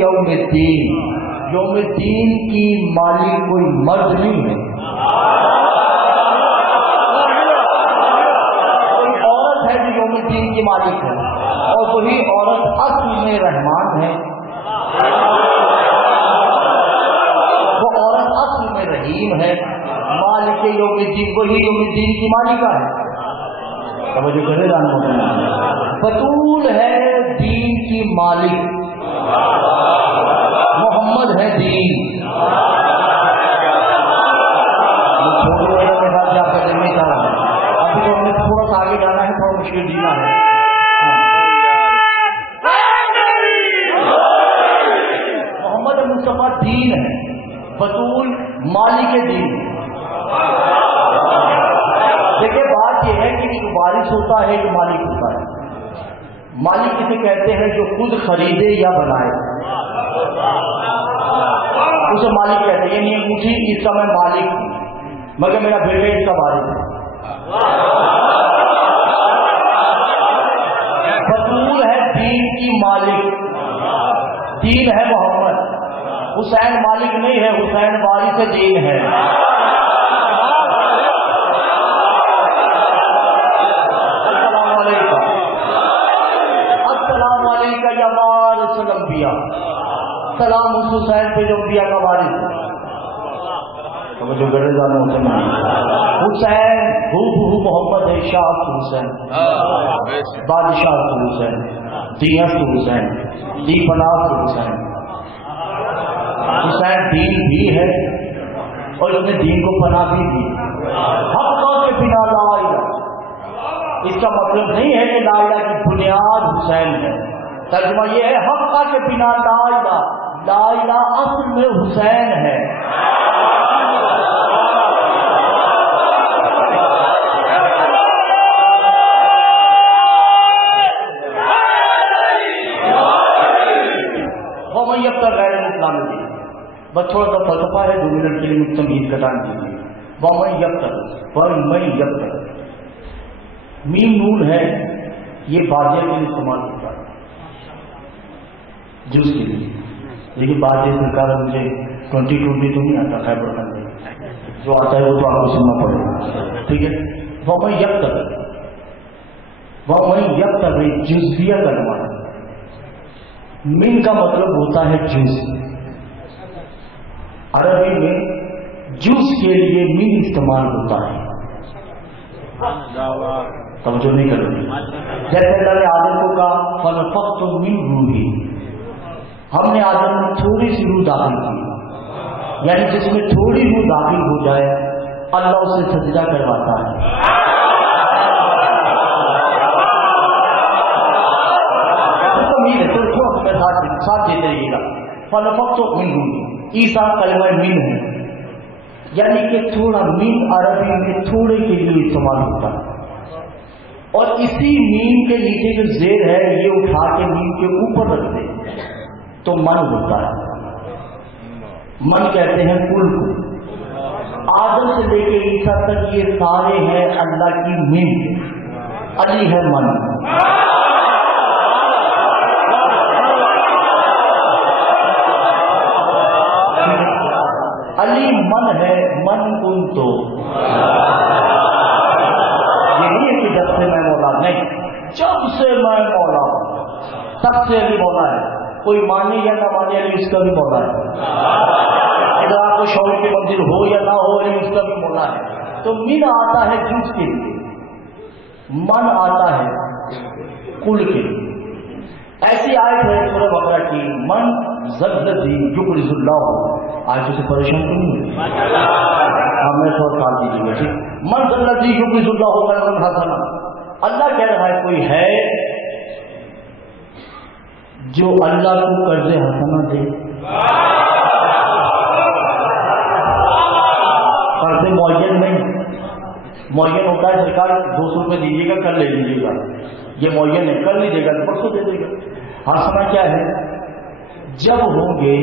یوم الدین، یوم الدین کی مالک کوئی مرد نہیں ہے، کوئی عورت ہے جو یوم الدین کی مالک ہے، اور وہی عورت اصل میں رحمان ہے، وہ عورت اصل میں رحیم ہے، مالک یوم الدین وہی یوم الدین کی مالکہ ہے۔ توجہ کرے جانا، بطول ہے دین کی مالک، محمد ہے دین۔ ابھی تو ہمیں تھوڑا سا آگے جانا ہے، تھوڑا مشکل جینا ہے۔ محمد مصطفیٰ دین ہے، بطول مالک دین۔ دیکھیں بات یہ ہے کہ جو وارث ہوتا ہے جو مالک ہوتا ہے، مالک کسے کہتے ہیں جو خود خریدے یا بنائے، اسے مالک کہتے ہیں۔ یعنی انگوٹھی اس کا میں مالک ہوں مگر میرا بیٹا اس کا وارث ہے۔ بطول ہے دین کی مالک، دین ہے محمد، حسین مالک نہیں ہے، حسین وارث دین ہے۔ سلام اس حسین پہ جو انبیاء کا وارث ہے۔ جو گڑے جانا حسین ہو محمد ہے، شاہ حسین، بادشاہ حسین، دیت حسین، دی پناہ حسین۔ حسین دین بھی ہے اور اس نے دین کو پناہ بھی دی۔ حق کے بنا لا الہ، اس کا مطلب نہیں ہے کہ لا الہ کی بنیاد حسین ہے، ترجمہ یہ ہے حق کے بنا لا الہ، لا الہ اصل میں حسین ہے۔ ومن یبتغ غیر الاسلام دین، بس تھوڑا سا فلسفہ ہے، 2 منٹ کے لیے تمہید کا ٹائم دیجیے۔ ومن یبتغ، ومن یبتغ، میم نون ہے، یہ بازی میں استعمال ہوتا ہے جوس کے لیے، لیکن بات یہ سرکار مجھے 2020 تو نہیں آتا خیبر کرنے، جو آتا ہے وہ تو آپ کو سننا پڑے گا، ٹھیک ہے۔ ومن یبتغ، ومن یبتغ جزویہ کا نمانا، من کا مطلب ہوتا ہے جز، عربی میں جز کے لیے من استعمال ہوتا ہے، توجہ نہیں کرو گی۔ جیسے اللہ نے آدم کو کہا فنفخت من روحی، ہم نے آدم میں تھوڑی سی روح داخل کی، یعنی جس میں تھوڑی روح داخل ہو جائے اللہ اسے سجدہ کرواتا ہے۔ ساتھ دیتے رہیے گا، فنفخت من روحی، عیسیٰ کلمہ من ہے، یعنی کہ تھوڑا من عربی میں تھوڑے کے لیے استعمال ہوتا ہے، اور اسی میم کے نیچے جو زیر ہے یہ اٹھا کے میم کے اوپر رکھ دے تو من ہوتا ہے۔ من کہتے ہیں کل کو، آدم سے لے کے عیسیٰ تک یہ سارے ہیں اللہ کی میم، علی ہے من۔ علی من ہے، من کن تو یہی ہے کہ جب سے میں مولا نہیں، جب سے میں مولا ہوں تب سے علی مولا ہے، کوئی مانے یا نہ مانے علی اس کا بھی مولا ہے، اگر آپ کو شوق کی منزل ہو یا نہ ہو علی اس کا بھی مولا ہے۔ تو من آتا ہے جز کے لیے، من آتا ہے کل کے لیے۔ ایسی آیت ہے سورہ بقرہ کی، من زلزلتی یقرض اللہ، آج سے پریشان تو نہیں ہوئی، ہمیں تھوڑا کھا دیجیے گا، ٹھیک۔ من زلزلتی یقرض اللہ قرضا حسنا، اللہ کہہ رہا ہے کوئی ہے جو اللہ کو قرض حسنا دے، قرض معین نہیں، معین ہوتا ہے سرکار 200 روپے دیجیے گا کل لے لیجیے گا، یہ معین ہے، کل نہیں دے گا تو پرسوں دے دے گا۔ حسنا کیا ہے؟ جب ہوں گے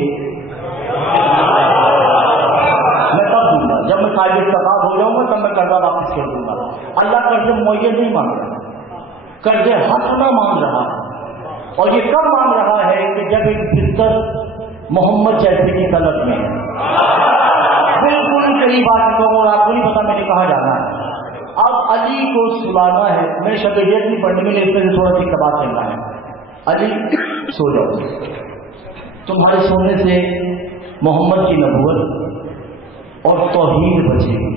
میں تب دوں گا، جب میں صاحب استقاب ہو جاؤں گا تب میں قرضہ واپس کر دوں گا۔ اللہ قرض معین نہیں مانگ رہا، قرض حسنا مانگ رہا، اور یہ کب مان رہا ہے کہ جب ایک بستر محمد جیسے کی طلب میں بالکل قریب آ چکا ہوں اور آپ کو نہیں پتا میں نے کہاں جانا ہے. اب علی کو سلانا ہے. میں نے شبیت نہیں پڑھنے کے لیے اس میں سے تھوڑا سی اقتباس کرنا ہے. علی سو جاؤ, تمہارے سونے سے محمد کی نبوت اور توحید بچے گی.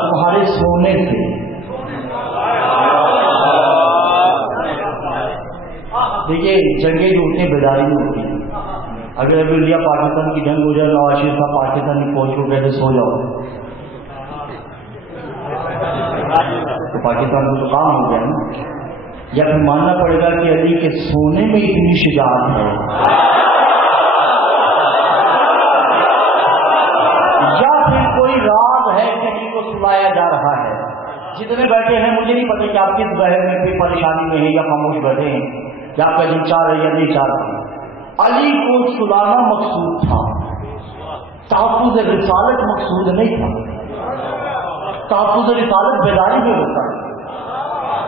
تمہارے سونے سے دیکھیے جنگیں جو ہوتی ہیں بیداری میں ہوتی ہیں. اگر ابھی انڈیا پاکستان کی جنگ ہو جائے, نواز شریف صاحب پاکستانی فوج کو کہتے سو جاؤ تو پاکستان کو تو کام ہو گیا نا. یا پھر ماننا پڑے گا کہ علی کے سونے میں اتنی شجاعت ہے, یا پھر کوئی راز ہے کہ علی کو سلایا جا رہا ہے. جتنے بیٹھے ہیں مجھے نہیں پتا کہ آپ کس بہر میں کوئی پریشانی میں ہیں یا خاموش بیٹھے ہیں, یا آپ کا دل چاہ رہے یا نہیں چاہ رہے. علی کو سلانا مقصود تھا, تحفظ رسالت مقصود نہیں تھا. تحفظ رسالت بیداری میں ہوتا ہے,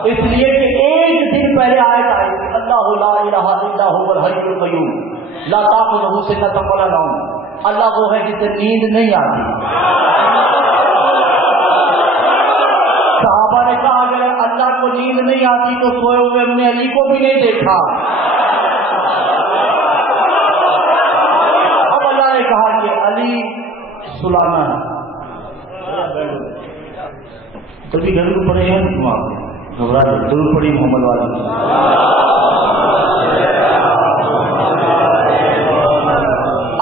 اس لیے کہ ایک دن پہلے آیت آئی اللہ لا الہ الا هو الحی القیوم لا تأخذہ سنۃ ولا نوم. اللہ وہ ہے جسے نیند نہیں آتی. صحابہ نے کہا اگر اللہ کو نیند نہیں آتی تو سوئے ہوئے ہم نے علی کو بھی نہیں دیکھا. اب اللہ نے کہا کہ علی سلانا ہے. کبھی گھر کو پڑے ہیں تم آپ گھبرا دے ضرور پڑی محمد والی.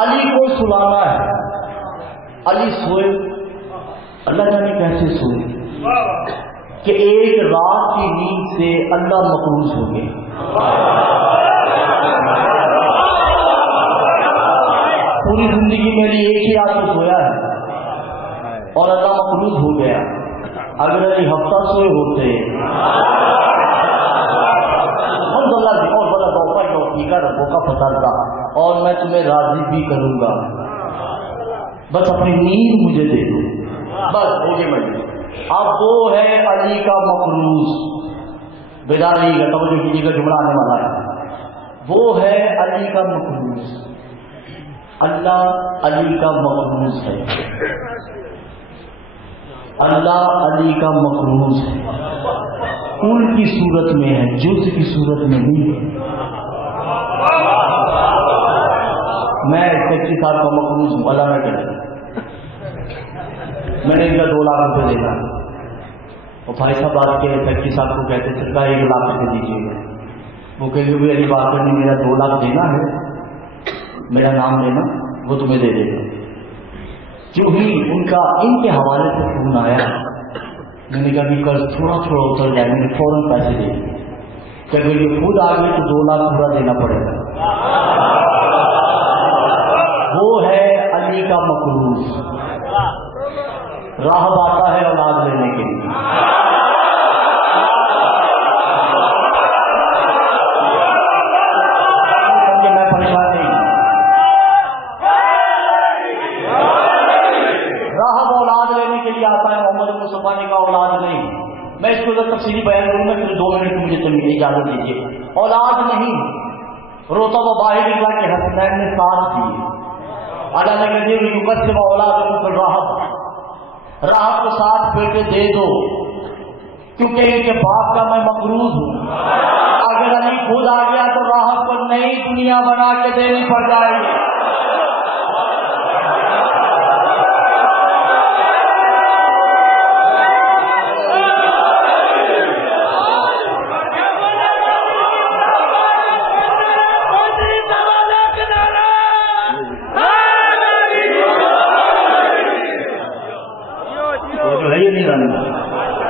علی کو سلانا ہے. علی سوئے, اللہ جانے کیسے سوئے کہ ایک رات کی نیند سے اللہ مقروض ہو گئے. پوری زندگی میری ایک ہی رات کو سویا ہے اور اللہ مقروض ہو گیا. اگر علی ہفتہ سوئے ہوتے اور بڑا توحفہ ٹھیک ہے ربوں کا پتہ تھا اور میں تمہیں راضی بھی کروں گا, بس اپنی نیند مجھے دے دو, بس ہو گئے میں. اب وہ ہے علی کا مقروض. بیدار نہیں کا توجہ کیجیے کا جملہ آنے والا ہے. وہ ہے علی کا مقروض. اللہ علی کا مقروض ہے. اللہ علی کا مقروض ہے. کل کی صورت میں ہے, جز کی صورت میں نہیں ہے. میں سیکٹری صاحب کا مقروض ہوں, اللہ نہ کرے. میں نے ان کا 2 لاکھ روپے دینا اور بھائی صاحب بات کے سیکٹری صاحب کو کہتے سرکار 1 لاکھ روپے دیجیے گا. وہ کہیں گے علی بات کرنے میرا 2 لاکھ دینا ہے, میرا نام لینا, وہ تمہیں دے دے گا. جو ہی ان کا ان کے حوالے سے فون آیا, میں نے کہا کہ قرض تھوڑا تھوڑا اتر جائے, میں نے فوراً پیسے دے دیے. کہ اگر یہ خود آ گئے تو 2 لاکھ پورا دینا پڑے گا. وہ ہے علی کا مقروض. راہ آتا ہے اولاد لینے کے لیے. میں پریشان نہیں, راہ اولاد لینے کے لیے آتا ہے. محمد مصطفیٰ نے کا اولاد نہیں. میں اس کو تفصیلی بیان کروں گا, پھر 2 منٹ مجھے چلیے اجازت دیجیے. اولاد نہیں, روتا وہ باہر نکلا کہ حسنین نے ساتھ دی. اللہ نے کہا کہ یوکت سے اولاد کو راحت کو 7 بیٹے دے دو, کیونکہ ان کے باپ کا میں مقروض ہوں. اگر علی خود آ گیا تو راحت کو نئی دنیا بنا کے دینی پڑ جائے گی.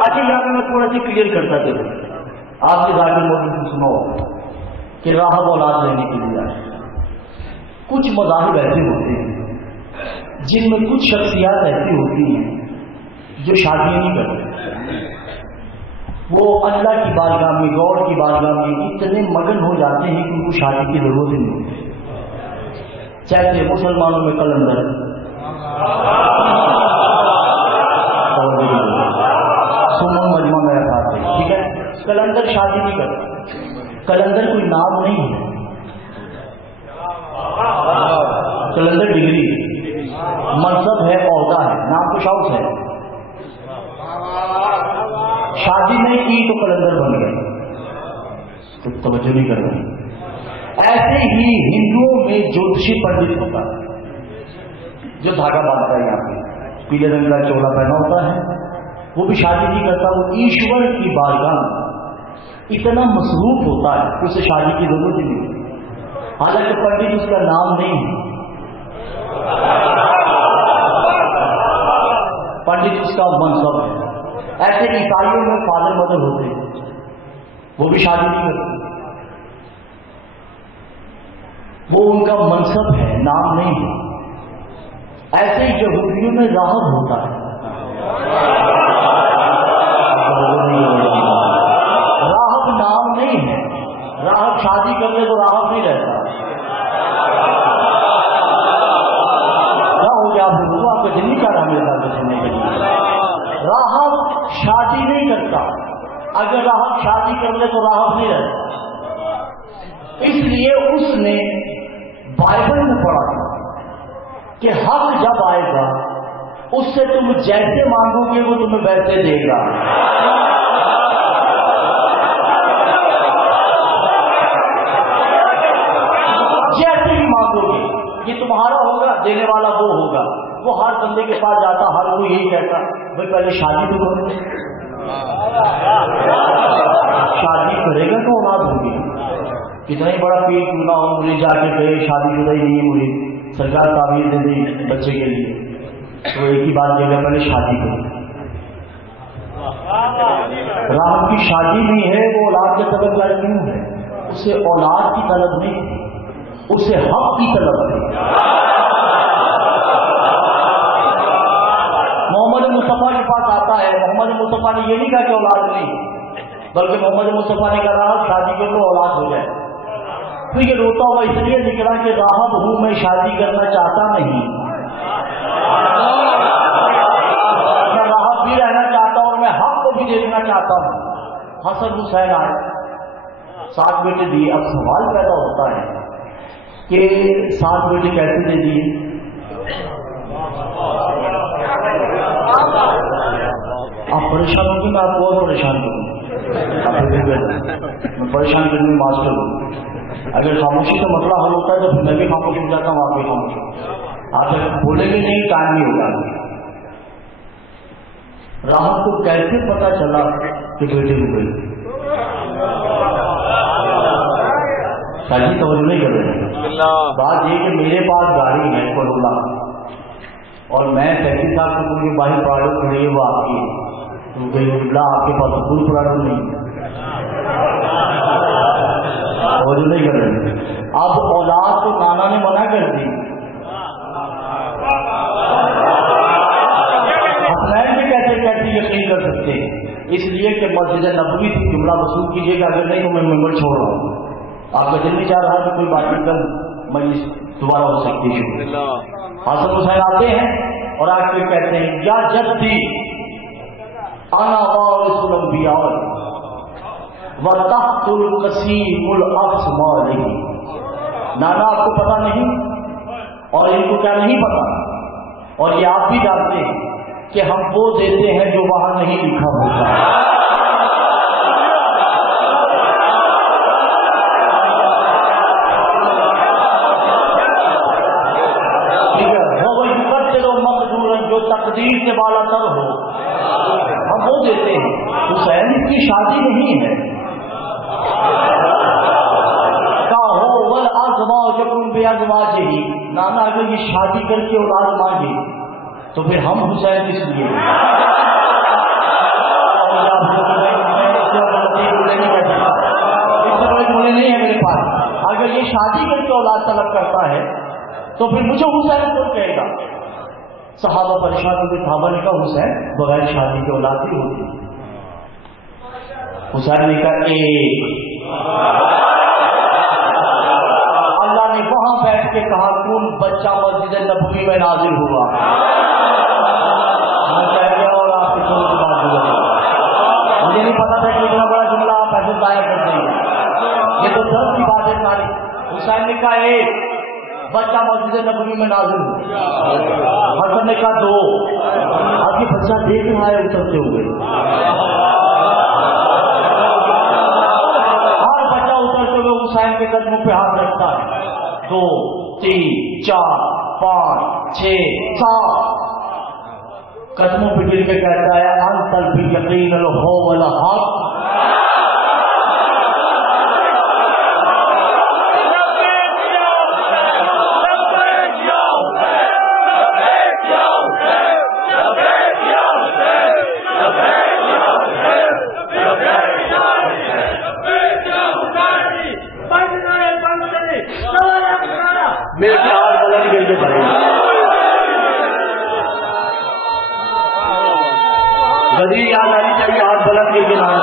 اچھا یہاں پہ میں تھوڑا سی کلیئر کرتا چلوں آپ کے ذاکر موضوع کو سنو کہ راہ اولاد لینے کے لیے کچھ مذاہب ایسے ہوتے ہیں جن میں کچھ شخصیات ایسی ہوتی ہیں جو شادی نہیں کرتے. وہ اللہ کی بارگاہ میں, گاڈ کی بارگاہ میں اتنے مگن ہو جاتے ہیں کہ ان کو شادی کی ضرورت ہی نہیں ہوتی. چاہے مسلمانوں میں قلندر, سنن مجمع میرا ساتھ ہے, ٹھیک ہے, قلندر شادی نہیں کرتا. کلندر کوئی نام نہیں ہے، کلندر ڈگری منصب ہے، عہدہ ہے، نام کچھ اور ہے. شادی نہیں کی تو کلندر بن گئے، تو توجہ نہیں کر رہے. ایسے ہی ہندوؤں میں جوتشی پنڈت ہوتا ہے جو دھاگا باندھتا ہے، یہاں پہ پیلے رنگ کا چولا پہنا ہوتا ہے، وہ بھی شادی نہیں کرتا، وہ ایشور کی بارگاہ اتنا مصروف ہوتا ہے کہ اسے شادی کی ضرورت ہی نہیں. حالانکہ پنڈت اس کا نام نہیں ہے، پنڈت اس کا منصب ہے. ایسے عیسائیوں میں فادر مدر ہوتے ہیں، وہ بھی شادی نہیں کرتے، وہ ان کا منصب ہے، نام نہیں ہے. ایسے ہی یہودیوں میں راہب ہوتا ہے، راہب نام نہیں ہے، راہب شادی کر لے تو راہب نہیں رہتا. کیا ہو گیا آپ کو؟ آپ کا دل نہیں چاہ رہا میرے ساتھ سننے کے لیے. راہب شادی نہیں کرتا، اگر راہب شادی کر لے تو راہب نہیں رہتا. اس لیے اس نے بائبل میں پڑھا تھا کہ حق جب آئے گا اس سے تم جیسے مانگو گے وہ تمہیں ویسے دے گا. جیسے بھی مانگو گے یہ تمہارا ہوگا، دینے والا وہ ہوگا. وہ ہر بندے کے پاس جاتا، ہر کوئی یہی کہتا بھائی پہلے شادی تو کرو، شادی کرے گا تو اولاد ہوگی. کتنا ہی بڑا پیٹ ٹوٹا ہو، مجھے جا کے کہے شادی شدہ ہی نہیں ہوئی، سرکار تعبیر دے دی بچے کے لیے، تو ایک ہی بات کہے گا پہلے شادی کرو. راہب کی شادی نہیں ہے، وہ اولاد کے طلب لائق کیوں ہے؟ اسے اولاد کی طلب نہیں، اسے حق کی طلب ہے. محمد مصطفیٰ کے پاس آتا ہے، محمد مصطفیٰ نے یہ نہیں کہا کہ اولاد نہیں، بلکہ محمد مصطفیٰ نے کہا شادی کر لو اولاد ہو جائے. تو یہ روتا ہوا اس لیے نکلا کہ راہب ہوں میں، شادی کرنا چاہتا نہیں، میں راہب بھی رہنا چاہتا ہوں اور میں حق کو بھی دینا چاہتا ہوں. حسن حسین آئے، 7 بیٹے دیے. اب سوال پیدا ہوتا ہے کہ 7 بیٹے کیسے دے دیے؟ آپ پریشان ہوں گے، میں آپ کو اور پریشان کروں، میں پریشان کرنے میں ماسٹر ہوں. اگر خاموشی کا مسئلہ حل ہوتا ہے تو میں بھی خاموش ہو جاتا ہوں، آپ بھی خاموش ہو. آپ بولیں گے نہیں، ٹائم نہیں ہوگا. راہب کو کیسے پتا چلا کہ بیٹے ہو گئی؟ سچی توجہ نہیں کر رہے. بات یہ کہ میرے پاس گاڑی ہے کرولا، اور میں سیکٹری صاحب سے پوری باہر پراڈکٹ کھڑی ہے، وہ آپ کی ہے، تو کہیں آپ کے پاس کوئی پراڈکٹ نہیں، توجہ نہیں کر رہے. اب اولاد کو نانا نے منع کر دی. حسنین بھی کیسے یقین کر سکتے ہیں؟ اس لیے کہ مسجد نبوی سے جملہ وصول کیجیے گا، اگر نہیں تو میں ممبر چھوڑ رہا ہوں. آپ کا دل نہیں چاہ رہا کہ کوئی بات نہیں، کل مجلس دوبارہ ہو سکتی ہے. حسن حسین آتے ہیں اور آ کے کہتے ہیں یا جدی انا وارث الانبیاء وتحت القسیم الاقسام. نانا آپ کو پتا نہیں اور ان کو کیا نہیں پتا، اور یہ آپ بھی جانتے ہیں کہ ہم وہ دیتے ہیں جو وہاں نہیں لکھا ہوتا. ٹھیک ہے، وہ مقدر و مقدور جو تقدیر سے بالا تر ہو، ہم وہ دیتے ہیں. حسین کی شادی نہیں ہے، نانا اگر یہ شادی کر کے اولاد مانگے تو پھر ہم حسین کس لیے؟ نہیں ہے میرے پاس. اگر یہ شادی کر کے اولاد طلب کرتا ہے تو پھر مجھے حسین کون کہے گا؟ صحابہ پریشان ہوئے، صحابہ نے کہا حسین بغیر شادی کے اولاد بھی ہوتی. حسین نے کہا ایک. اللہ نے وہاں بیٹھ کے کہا کون بچہ مسجد نبوی میں نازل ہوا. میں کہہ گیا اور آپ کی سمجھ بات گزر. مجھے نہیں پتا تھا کہ اتنا بڑا جملہ آپ ایسے ضائع کر دیں گے. حسین نے کہا ایک بچہ مسجد نبوی میں نازل ہوا، حسن نے کہا دو، اب یہ بچہ دیکھ رہا ہے اترتے ہوئے، ہر بچہ اترتے ہوئے حسین کے قدموں پہ ہاتھ رکھتا ہے، 2 3 4 5 6 7 قدموں پہ گر کے کہتا ہے انت باليقين الهو والحق میرے ہاتھ بلند کر کے پڑے غدیر یاد آنی چاہیے، ہاتھ بلند کر کے نام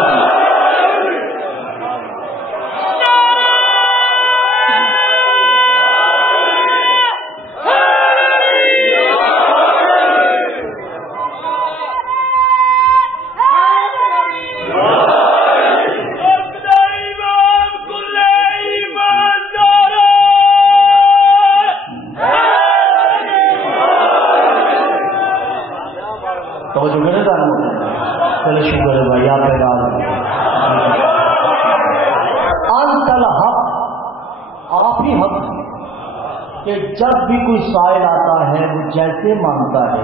کہ جب بھی کوئی سائل آتا ہے وہ جیسے مانگتا ہے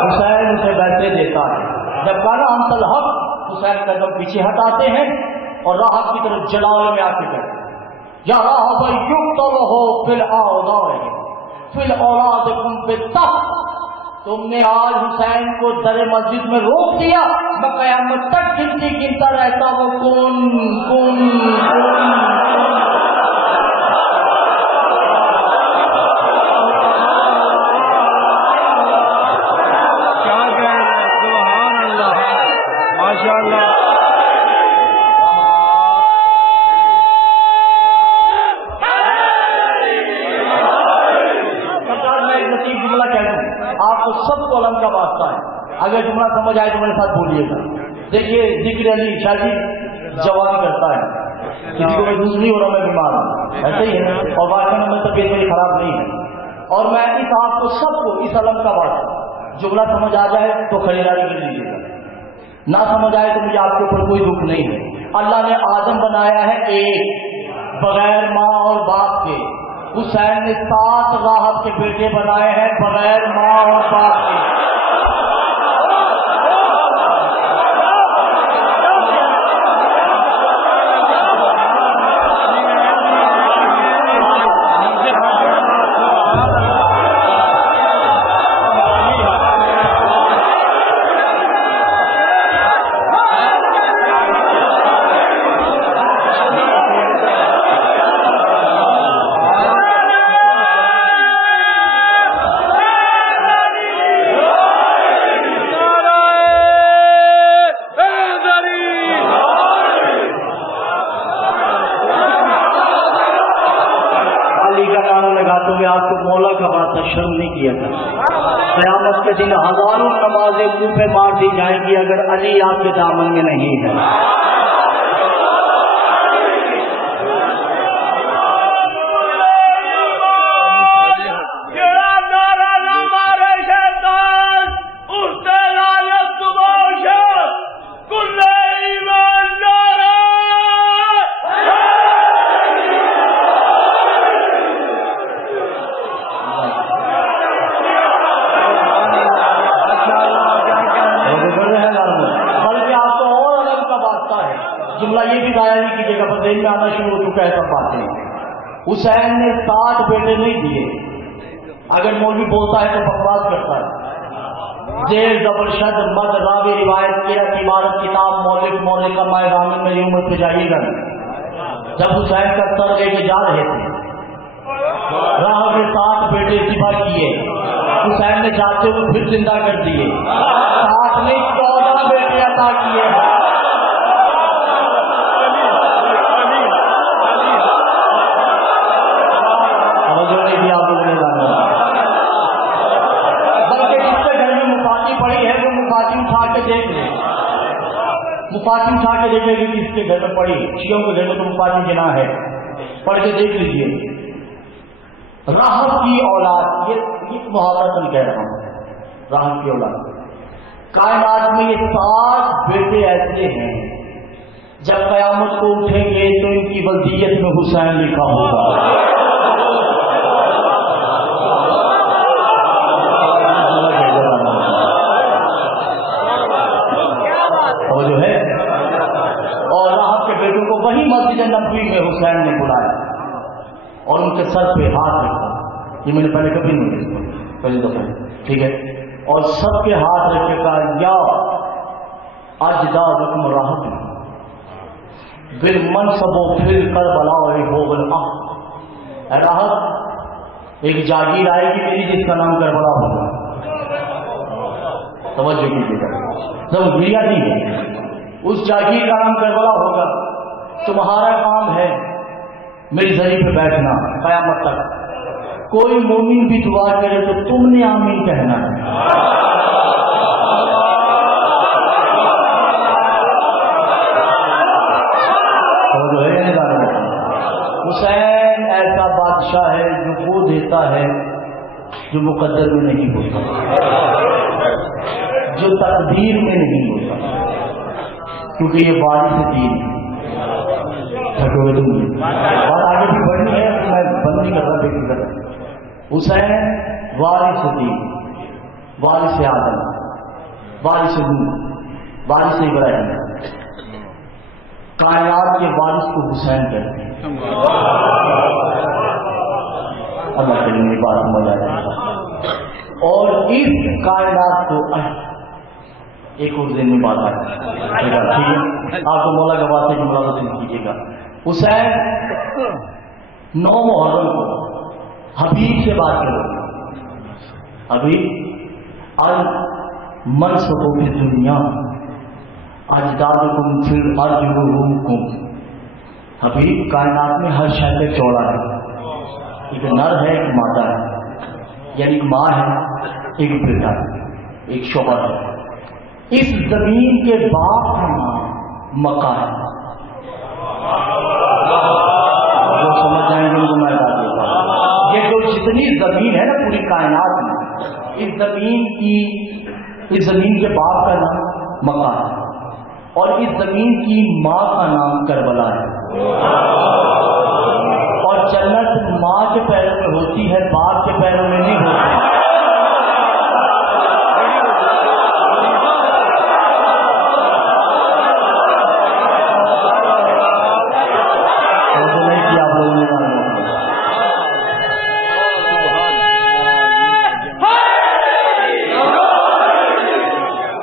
حسین اسے ویسے دیتا ہے. جب کہا انت الحق حسین قدم پیچھے ہٹاتے ہیں اور راحت کی طرف جلال میں آ کے کہتے یا راحت یقتل ہو فی الاولاد بالتخت، تم نے آج حسین کو در مسجد میں روک دیا، میں قیامت تک گنتی گنتا رہتا وہ کون کون اگر جملہ سمجھ آئے تو میرے ساتھ بولیے گا. دیکھیے ذکر علی شاہ جی جوان کرتا ہے، کسی کو محسوس نہیں ہو رہا میں بیمار ہوں، ایسے ہی ہے، اور واقعی میں طبیعت میری خراب نہیں ہے، اور میں اس آپ کو سب کو اس علم کا بات جملہ سمجھ آ جائے تو خریداری کر لیجیے گا، نہ سمجھ آئے تو مجھے آپ کے اوپر کوئی دکھ نہیں ہے. اللہ نے آدم بنایا ہے ایک بغیر ماں اور باپ کے، حسین نے 7 راحت کے بیٹے بنائے ہیں بغیر ماں اور باپ کے. شرم نہیں کیا تھا. قیامت کے دن ہزاروں نمازیں منہ پہ مار دی جائیں گی اگر علی آپ کے دامن میں نہیں ہے. حسین نے 7 بیٹے نہیں دیے. اگر مولوی بولتا ہے تو بکواس کرتا ہے. زیر زبر شد مد راوی روایت کے عبارت کتاب مولف مولے کا مائے رامن میری عمر پہ جائیے گا. جب حسین کا سر لے کے جا رہے تھے راہ میں 7 بیٹے ذبح کیے، حسین نے جاتے ہوئے پھر زندہ کر دیے. 7 نے 14 بیٹے عطا کیے. مفاتی پانی اٹھا کے دیکھے گی کس کے گھر میں پڑی، شیعوں کے گھر میں تم پانی جنا ہے، پڑھ کے دیکھ لیجیے. راحت کی اولاد، یہ محاورہ کہہ رہا ہوں، راحت کی اولاد. کائنات میں یہ 7 بیٹے ایسے ہیں جب قیامت کو اٹھیں گے تو ان کی وصیت میں حسین لکھا ہوگا. اور جو ہے، اور راحت کے بیٹوں کو وہی مسجد نبوی میں حسین نے بلایا اور ان کے سر پہ ہاتھ رکھا. یہ میں نے پہلے کبھی نہیں دیکھا، پہلی دفعہ، ٹھیک ہے. اور سب کے ہاتھ رکھ کے کہا یا اجدادکم راحت بالمنصب و فی کربلا ہوغ الحق. راحت، ایک جاگیر آئے گی میری جس کا نام کربلا ہوگا. توجہ کیجیے گا، جب گریا نہیں ہے، اس جاگیر کا نام کربلا ہوگا. تمہارا کام ہے میری زری پہ بیٹھنا قیامت تک. کوئی مومن بھی دعا کرے تو تم نے آمین کہنا ہے. حسین ایسا بادشاہ ہے جو وہ دیتا ہے جو مقدر میں نہیں ہوتا، جو تقدیر میں نہیں ہوتا، کیونکہ یہ وارث دین ہے. بات آگے بھی بڑھنی ہے، میں بند نہیں کر رہا، دیکھ کر. حسین وارث دین، وارث آدم، وارث نوح، وارث ابراہیم. کائنات کے وارث کو حسین کہتے ہیں. اللہ کے لیے بات سمجھ آ جائے. اور اس کائنات کو ایک اور دن میں بات آئے، ٹھیک ہے، آپ کو مولا کے واسطے کی ملازمت کیجیے گا. حسین 9 محرم کو حبیب سے بات کرو. حبیب المنصب فی الدنیا اجدادکم فی ارجلکم. حبیب، کائنات میں ہر شے پہ چوڑا ہے. ایک نر ہے، ایک مادہ ہے، یعنی ایک ماں ہے، ایک بیٹا ہے، ایک شوہر ہے. اس زمین کے باپ کا نام مکہ ہے. جو سمجھ جائیں گے ان کو میں بتا دیتا ہوں. یہ جو جتنی زمین ہے نا پوری کائنات میں، اس زمین کے باپ کا نام مکہ ہے اور اس زمین کی ماں کا نام کربلا ہے. اور جنت ماں کے پیروں میں ہوتی ہے، باپ کے پیروں میں نہیں ہوتی.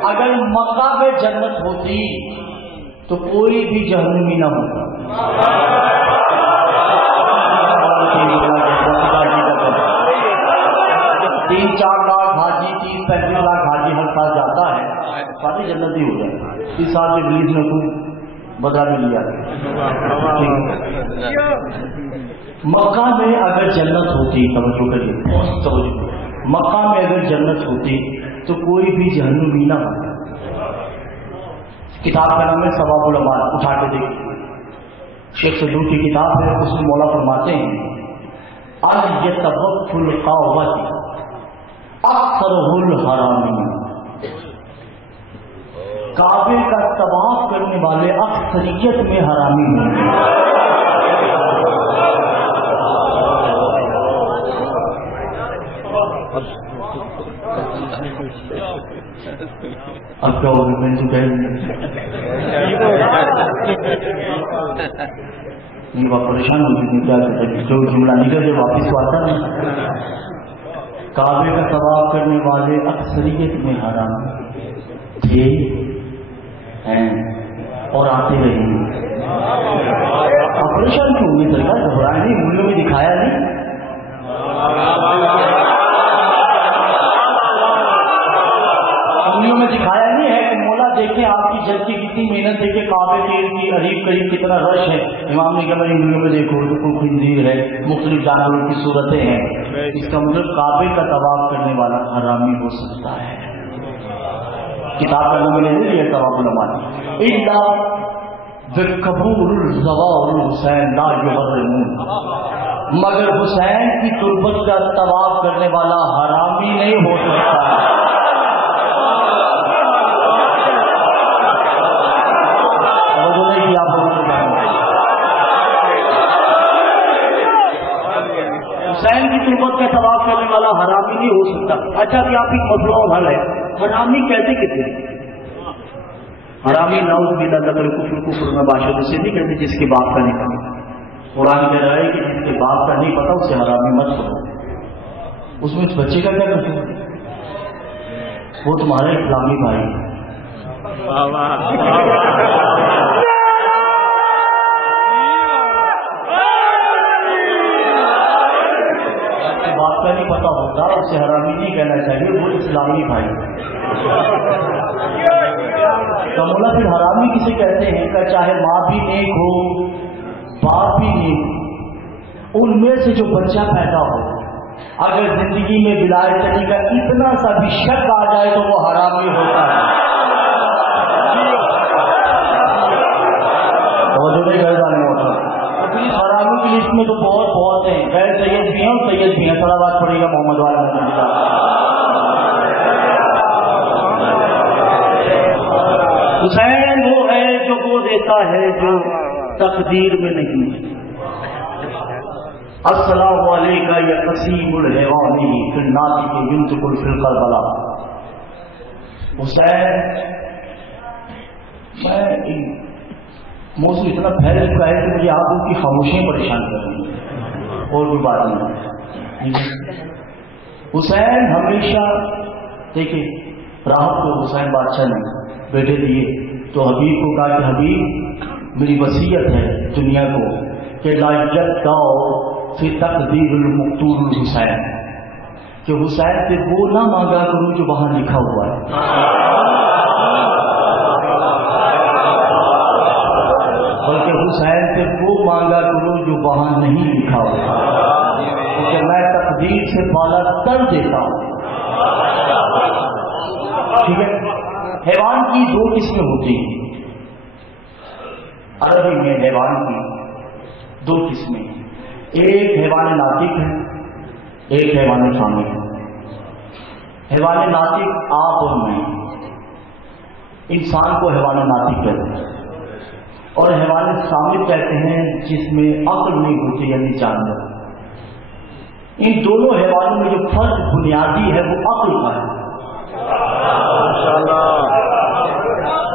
اگر مکہ میں جنت ہوتی تو کوئی بھی جہنمی نہ ہوتا. 3-4 لاکھ حاجی، 30-35 لاکھ حاجی ہر سال جاتا ہے، ساری جنتی ہو جائے. اس سال کے ریلیز میں خوب بدلا بھی لیا. مکہ میں اگر جنت ہوتی، توجہ کریے، مکہ میں اگر جنت ہوتی تو کوئی بھی جہنمی نہ ہوتا. کتاب کا نام ہے ثواب العمال، اٹھا کے دیکھیے، شیخ صدوق کی کتاب ہے. اس میں مولا فرماتے ہیں اَيَتَوَفُّ الْقَوْمَةِ أَكْثَرُهُ الْحَرَامِينَ. کعبے کا طواف کرنے والے اکثریت میں حرامی ہیں. اب کیا ہوگا، میں تو پریشان ہو چکی. کیا کرتے جو جملہ نکل کے واپس تو آتا نہیں. کعبے کا طواف کرنے والے اکثریت میں حرام تھے ہیں اور آتے رہیں گے. پریشان کیوں ہوئی سرکار؟ گھبرائے نہیں، ویڈیو میں دکھایا نہیں. میں دکھایا نہیں ہے کہ مولا دیکھیں آپ کی جج کی کتنی محنت، دیکھیں کعبے کے قریب قریب کتنا رش ہے. امام نے کہا ویڈیو میں دیکھو تو کوئی خنزیر ہے، مختلف جانوروں کی صورتیں ہیں. اس کا مطلب کعبے کا طواف کرنے والا حرامی ہو سکتا ہے. کتاب کا نام لے لیے ثواب علماء الا بالقبور الزوار الحسین لا یحرمون، مگر حسین کی تربت کا طواف کرنے والا حرامی نہیں ہو سکتا۔ حسین کی تربت کا طواف کرنے والا حرامی نہیں ہو سکتا۔ اچھا کہ آپ ایک مسئلہ حل ہے، حرامی کہتے کتنے؟ حرامی نعوذ باللہ ذکر کفر میں باشد سے نہیں کہتے جس کے باپ کا نہیں پتا۔ قرآن کہہ رہا ہے کہ جس کے باپ کا نہیں پتا اسے حرامی مت کرو۔ اس میں بچے کا کیا قصور؟ وہ تمہارے اسلامی بھائی باپ کا نہیں پتا ہوتا اسے حرامی نہیں کہنا چاہیے، وہ اسلامی بھائی۔ کمولا پھر حرامی کسے کہتے ہیں کہ چاہے ماں بھی نیک ہو باپ بھی نیک، ان میں سے جو بچہ پیدا ہو اگر زندگی میں بلائے چلی کا اتنا سا بھی شک آ جائے تو وہ حرامی ہوتا ہے۔ حرامی کی لسٹ میں تو بہت ہیں، غیر سید بھی ہیں اور سید بھی ہیں۔ تھوڑا بات پڑے گا محمد والا حسین وہ ہے جو وہ دیتا ہے جو تقدیر میں نہیں۔ السلام علیکہ یا قسیم الحیوانی فی الناطق ینطق فی الکربلا۔ حسین میں موضوع اتنا پھیل چکا ہے کہ مجھے آپ کی خاموشیاں پریشان کر رہی ہیں، اور کوئی بات نہیں۔ حسین ہمیشہ دیکھیے راحت کو حسین بادشاہ نے بیٹے دیے تو حبیب کو کہا کہ حبیب میری وصیت ہے دنیا کو کہ لا یدعو فی تقدیر المقتول الحسین، کہ حسین سے وہ نہ مانگا کروں جو وہاں لکھا ہوا ہے، بلکہ حسین سے وہ مانگا کروں جو وہاں نہیں لکھا ہوا، کیونکہ میں تقدیر سے بالا تر دیتا ہوں۔ ٹھیک ہے، حیوان کی دو قسمیں ہوتی ہیں عربی میں، حیوان کی دو قسمیں، ایک حیوان ناطق ہے، ایک حیوان صامت ہے۔ حیوان ناطق آپ اور میں، انسان کو حیوان ناطق کہتے ہیں، اور حیوان صامت کہتے ہیں جس میں عقل نہیں ہوتی یعنی جانور۔ ان دونوں حیوانوں میں جو فرق بنیادی ہے وہ عقل کا ہے۔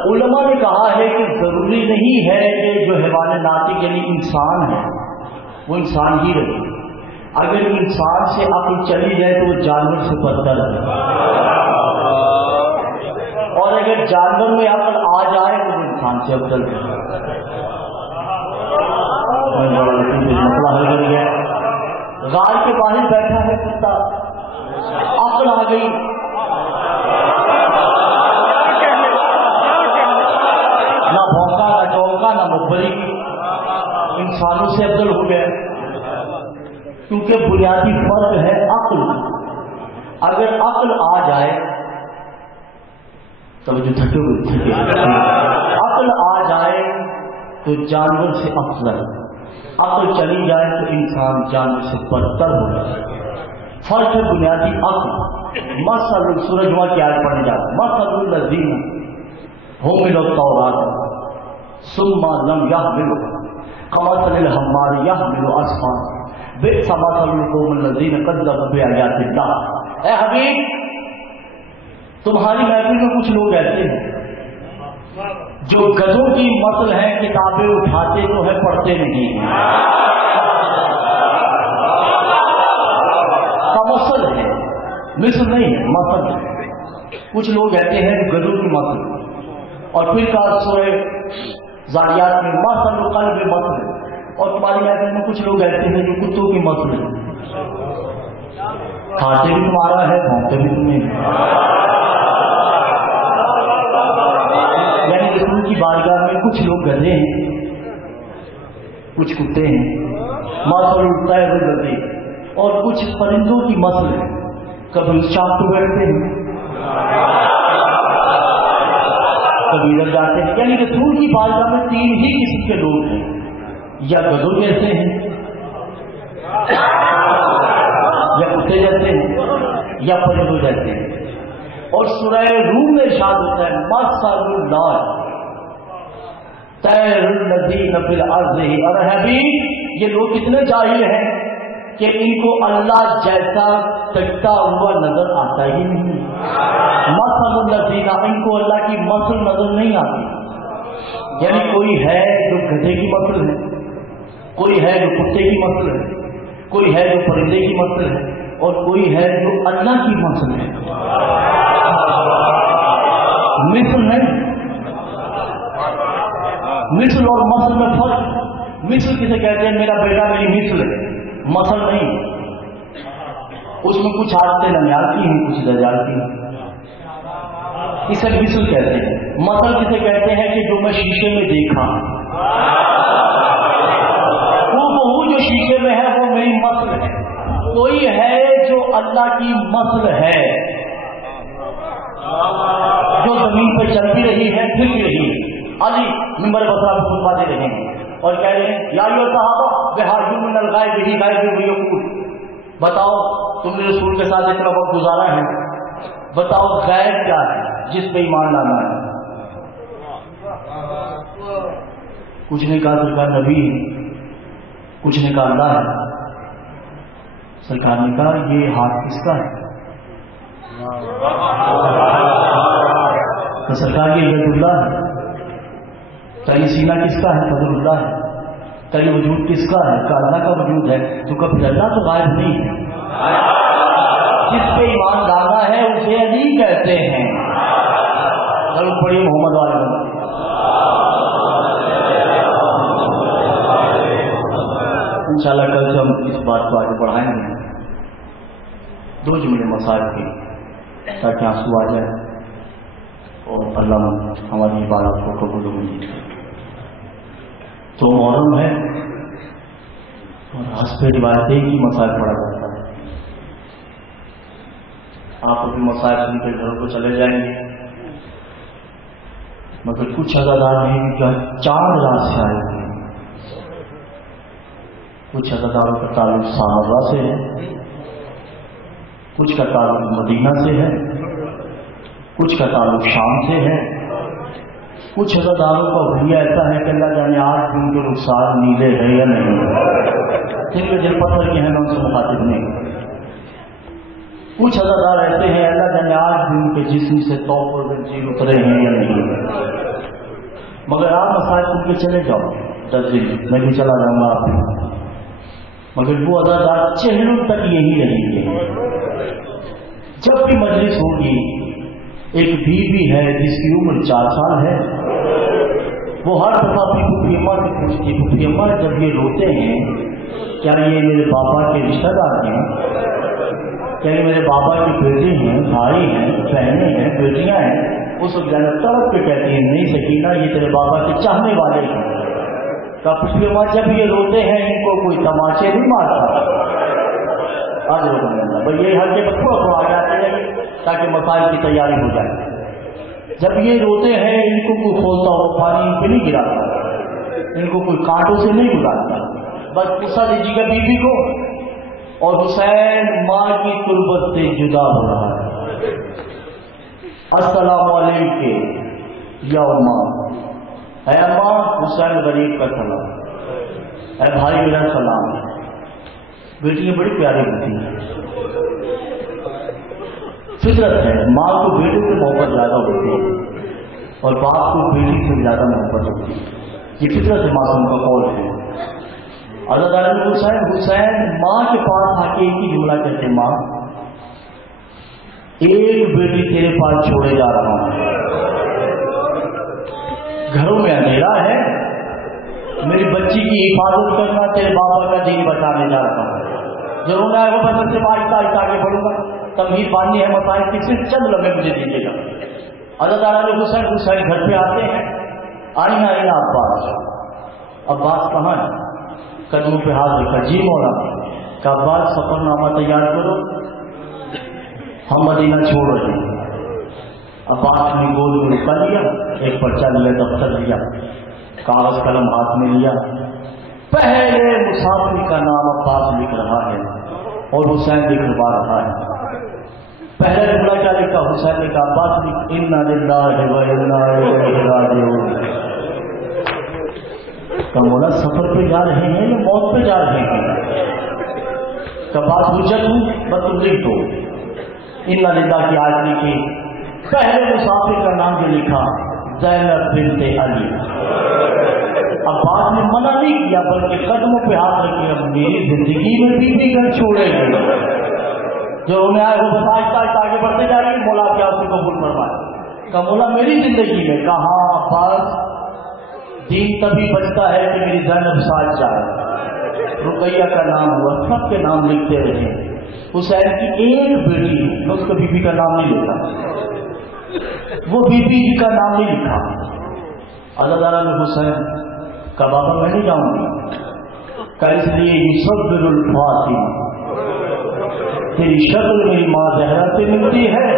علماء نے کہا ہے کہ ضروری نہیں ہے کہ جو حیوان ناطق یعنی انسان ہے وہ انسان ہی رہے، اگر انسان سے عقل چلی جائے تو وہ جانور سے بدتر ہے، اور اگر جانور میں عقل آ جائے تو وہ انسان سے افضل ہے۔ مسئلہ حل کر گیا، غار کے باہر بیٹھا ہے کتا، عقل آ گئی، نہ بھونکا نہ چونکا نہ مخبری، انسانوں سے افضل ہو گیا، کیونکہ بنیادی فرق ہے عقل۔ اگر عقل آ جائے توجہ تھکے ہوئے عقل آ جائے تو جانور سے افضل، عقل چلی جائے تو انسان جانور سے بدتر ہو جائے۔ فرق ہے بنیادی عقل۔ مثل سورج ہوا کی آیت پڑھنے جاتا، مثل الذین حملوا التوراۃ ثم لم یحملوها کمثل الحمار یحمل اسفارا بئس مثل القوم الذین کذبوا بآیات اللہ۔ اے حبیب تمہاری محفل میں کچھ لوگ ایسے ہیں جو گدھوں کی مثل ہیں، کتابیں اٹھاتے تو ہے پڑھتے نہیں ہیں، کمثل ہے، مثل نہیں ہے، مثل ہے۔ کچھ لوگ ایسے ہیں جو گدھوں کی مثل، اور پھر کہا سورہ زاریات میں مثل القلب مثل، اور تمہاری محفل میں کچھ لوگ ایسے ہیں جو کتوں کی مثل ہیں، کھاتے بھی تمہارا ہے بھونکتے بھی تمہیں، یعنی رسول کی بارگاہ میں کچھ لوگ گدھے ہیں، کچھ کتے ہیں، مثل الطیر الذی، اور کچھ پرندوں کی مثل ہے، کبھی اس چاپ پہ بیٹھتے ہیں کبھی ادھر جاتے ہیں. یعنی رسول کی بارگاہ میں تین ہی قسم کے لوگ ہیں, یا گدھوں جیسے ہیں, یا کتے جیسے ہیں, یا پرندوں جیسے ہیں. اور سورہ روم میں ارشاد ہوتا ہے مثل الناس طیر الذین فی الارض. اور حبیب یہ لوگ کتنے جاہل ہیں کہ ان کو اللہ جیسا تکتا ہوا نظر آتا ہی نہیں. مثل الذین, ان کو اللہ کی مثل نظر نہیں آتی. یعنی کوئی ہے جو گدھے کی مثل ہے, کوئی ہے جو کتے کی مثل ہے, کوئی ہے جو پرندے کی مثل ہے, اور کوئی ہے جو اللہ کی مثل ہے. مثل نہیں, مثل اور مثل میں فرق. مثل کسے کہتے ہیں؟ میرا بیٹا میری مثل ہے, مثل نہیں. اس میں کچھ عادتیں ننیال کی ہیں, کچھ دجال کی ہیں, اسے مثل کہتے ہیں. مثل کسے کہتے ہیں؟ کہ جو میں شیشے میں دیکھا, وہ جو شیشے میں ہے وہ میری مثل ہے. کوئی ہے جو اللہ کی مثل ہے, جو زمین پہ چل بھی رہی ہے, پھر بھی رہی ہے. علی ممبر بسرا پہ خطبہ دے رہے ہیں اور کہہ رہے ہیں یا ایھا الصحابہ بحاجو من الغائب بھی غائب بھی یقول. بتاؤ تم نے رسول کے ساتھ اتنا وقت گزارا ہے, بتاؤ غیب کیا ہے جس پہ ایمان لانا ہے؟ کچھ نے کہا سرکار نبی, کچھ نے کہا اللہ ہے. سرکار نے کہا یہ ہاتھ کس کا ہے؟ تو سرکار یہ ید اللہ ہے. کیا یہ سینہ کس کا ہے؟ فضل اللہ ہے. کیا یہ وجود کس کا ہے؟ کہ اللہ کا وجود ہے. تو کبھی اللہ تو غائب نہیں ہے. جس پہ ایمان لانا ہے اسے علی کہتے ہیں. چلو پڑھیے محمد والے. انشاءاللہ کل سے ہم اس بات کو آگے بڑھائیں گے. دو جملے مسائل کی تاکہ آنسو آ جائے اور اللہ ہماری عبادت کو قبول و منظور کرے. تو محرم ہے اور حسب روایتیں کی مسائل پڑھا جاتا ہے. آپ اپنے مسائل سن کے گھروں کو چلے جائیں گے, مگر کچھ عزادار ہیں جو چاند رات سے آئے ہوئے ہیں. کچھ عزاداروں کا تعلق صحابہ سے ہے, کچھ کا تعلق مدینہ سے ہے, کچھ کا تعلق شام سے ہے. کچھ عزاداروں کا حلیہ ایسا ہے کہ اللہ جانے آج بھی ان کے رخسار نیلے ہے یا نہیں. جن کے دل پتھر کے ہیں میں ان سے مخاطب نہیں. کچھ عزادار ایسے ہیں اللہ جانے آج بھی ان کے جسم سے توپ اور زنجیر اترے ہیں یا نہیں. مگر آپ مسائل سن کے چلے جاؤ 10 دن, میں بھی چلا جاؤں گا آپ. مگر وہ عزادار چہروں تک یہی رہیں گے. جب بھی مجلس ہوگی, ایک بیوی ہے جس کی عمر 4 سال ہے, وہ ہر دفعہ اپنی پھوپھی اماں سے پوچھتی, پھوپھی اماں جب یہ روتے ہیں کیا یہ میرے بابا کے رشتہ دار ہیں؟ کیا یہ میرے بابا کے بیٹے ہیں, بھائی ہیں, بہنیں ہیں, بیٹیاں ہیں؟ اس وقت جانا تڑپ کے کہتی ہیں نہیں سکینہ یہ تیرے بابا کے چاہنے والے ہیں. کہا پھوپھی اماں جب یہ روتے ہیں ان کو کوئی تماچے نہیں مارتا؟ آج بھائی یہ ہر کے بچوں کو آ جاتے ہیں تاکہ مسائل کی تیاری ہو جائے. جب یہ روتے ہیں ان کو کوئی کھولتا ہو پانی ان پہ نہیں گراتا, ان کو کوئی کانٹوں سے نہیں گزارتا. بس غصہ دیجیے گا بیوی کو. اور حسین ماں کی تربت سے جدا ہو رہا ہے. السلام علیکم یا اماں, اے اماں حسین غریب کا سلام, اے بھائی میرا سلام. بیٹیاں بڑی پیاری ہوتی ہیں, فطرت ہے. ماں کو بیٹے سے محبت زیادہ ہوتی ہے اور باپ کو بیٹی سے زیادہ محبت ہوتی ہے. یہ فطرت ہے, معصوم کا قول ہے. عزادار حسین ماں کے پاس آ کے ایک ہی جملہ کہتے ہیں, ماں ایک بیٹی تیرے پاس چھوڑے جا رہا ہوں. گھروں میں اندھیرا ہے, میری بچی کی حفاظت کرنا, تیرے بابا کا دین بچانے جا رہا ہوں. جو رونا ہے وہ بس سے آہستہ آہستہ آگے بڑھوں گا. تمہید باندھنی ہے مسائل کی, صرف چند لمحے مجھے دیجیے گا. عزادار حسین گھر پہ آتے ہیں. آئینہ آئینہ عباس. عباس کہاں ہے؟ قدموں پہ ہاتھ رکھا, جی مولانا. کہ عباس سفر نامہ تیار کرو, ہم مدینہ چھوڑ رہے ہیں. عباس نے گول میں رکا لیا, ایک پرچہ لیا، دفتر لیا، کاغذ قلم ہاتھ میں لیا، پہلے مسافر کا نام عباس لکھ رہا ہے اور حسین لکھوا رہا ہے۔ پہلے جملہ کیا لکھا؟ حسین نے کہا عباس لکھ انا للہ و انا الیہ راجعون۔ کہ مولا سفر پہ جا رہے ہیں یا موت پہ جا رہے ہیں؟ کہ بات حجت ہوں بس تم لکھ دو۔ انا للہ کی آیت لکھی، پہلے مسافر کا نام جو لکھا زینب بنت علی۔ اب بعد میں منع نہیں کیا بلکہ قدموں پہ ہاتھ رکھے، اب میری زندگی میں بھی گھر چھوڑے گی جو انہیں آئے وہ بس آہستہ آہستہ آگے بڑھتے جا رہے ہیں۔ مولا کیا اس کو قبول فرمائے؟ کہ مولا میری زندگی میں کہاں عباس دین تبھی بچتا ہے کہ میری زینب ساتھ جائے۔ رقیہ کا نام ہوا، سب کے نام لکھتے رہے۔ حسین کی ایک بیٹی ہے، اس کو بی بی کا نام نہیں لکھا، وہ بی بی جی کا نام نہیں لکھا۔ اللہ تعالیٰ نے حسین کا بابا میں نہیں جاؤں گی، کہ اس لیے یصبر الفاطمہ، تیری شکل میری ماں زہرا سے ملتی ہے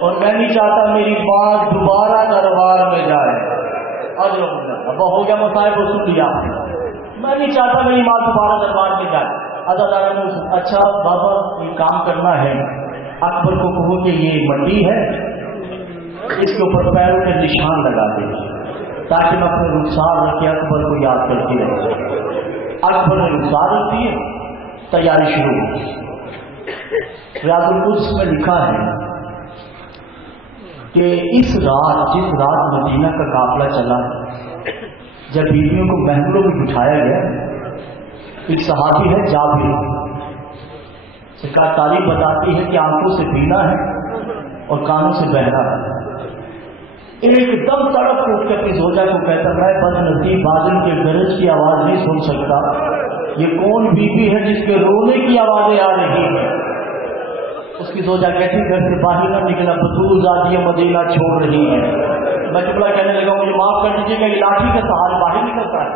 اور میں نہیں چاہتا میری ماں دوبارہ دربار میں جائے۔ اب ہو گیا مصائب وصول لیا، میں نہیں چاہتا میری ماں دوبارہ دربار میں جائے۔ اللہ تعالیٰ نے اچھا بابا یہ کام کرنا ہے، اکبر کو کہو کہ یہ مٹی ہے، اس کے اوپر پیروں کے نشان لگا دے تاکہ میں اپنے رخسار رکھ کے اکبر کو یاد کرتی رہے۔ اکبر نے رخسار رکھ دیے، تیاری شروع ہو۔ ریاض القدس میں لکھا ہے کہ اس رات، جس رات مدینہ کا قافلہ چلا، جب بیویوں کو محلوں میں بٹھایا گیا، ایک صحابی ہے جابر، سرکار تاریخ بتاتی ہے کہ آنکھوں سے بینا ہے اور کانوں سے بہرا ہے۔ ایک دم تڑپ اٹھ کے اپنی زوجہ کو کہتا ہے بد نصیب بادل کے گرج کی آواز نہیں سن سکتا، یہ کون بیوی ہے جس کے رونے کی آوازیں آ رہی ہیں؟ اس کی زوجہ کہتی گھر سے باہر نہ نکلا، بطول ذاتیہ مدینہ چھوڑ رہی ہے۔ میں جملہ کہنے لگا مجھے معاف کر دیجیے کہ لاٹھی کا سہارا باہر نکلتا ہے،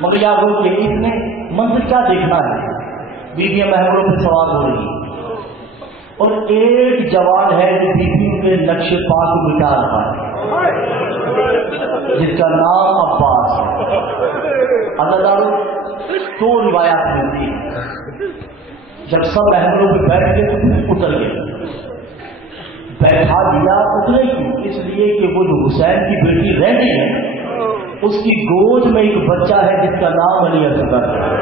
مگر یاد ہو کہ اس نے منظر کیا دیکھنا ہے؟ بیویاں محلوں پہ سوار ہو رہی اور ایک جوان ہے جو بیویوں کے نقش پا کو مٹا رہا ہے، جس کا نام عباس ہے۔ اللہ تعالیٰ دو روایات ملتی ہیں، جب سب محلوں پہ بیٹھ گئے تو اتر گئے، بیٹھا دیا اترے کیوں؟ اس لیے کہ وہ جو حسین کی بیٹی رہ گئی ہے اس کی گود میں ایک بچہ ہے جس کا نام علی اصغر ہے۔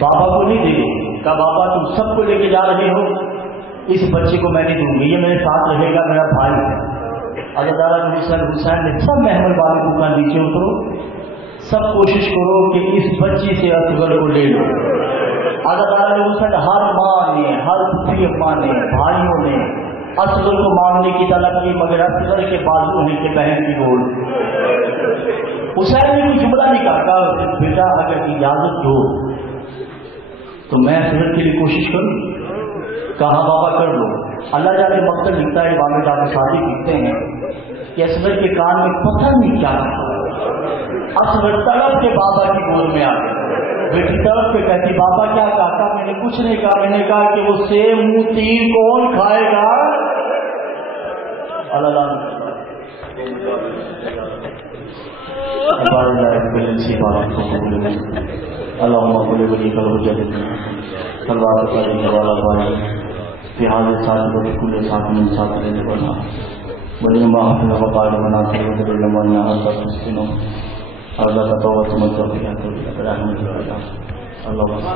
بابا کو نہیں دے گی، کہا بابا تم سب کو لے کے جا رہے ہو، اس بچے کو میں نہیں دوں گی، یہ میرے ساتھ رہے گا، میرا بھائی ہے۔ اللہ تعالیٰ نے حسین نے سب محمل والے کو کہا نیچے اترو، سب کوشش کرو کہ اس بچی سے اصغر کو لے لو۔ اللہ تعالیٰ نے حسین ہر ماں نے، ہر پھوپھی اماں نے، بھائیوں نے اصغر کو مانگنے کی طلب کی، مگر اصغر کے بازو ہیں کہ بہن کی گود۔ حسین نے کوئی جملہ نہیں کہا، بیٹا اگر اجازت دو تو میں اصغر کے لیے کوشش کروں؟ کہا بابا کر لو۔ اللہ جانے مقصد لکھتا ہے، امام جعفر صادق لکھتے ہیں کہ اصغر کے کان میں پتہ نہیں کیا تھا، اصغر طلب کے بابا کی گود میں آ گئے۔ بیٹی طرف پہ کہتی بابا کیا کہا؟ میں نے کچھ نہیں کہا، میں نے کہا کہ وہ سیم منہ تیر کون کھائے گا؟ اللہ اللہم قل ولی کل حجت اللہ کرنے والا بھائی فہذا ساتھ بڑے کل ساتھ من ساتھ رہنے والا بڑی محفل وقار بنا کر ودر لمانیہ حضرت مسکنوں اللہ کا توبہ تمہیں رحمت اللہ اللہ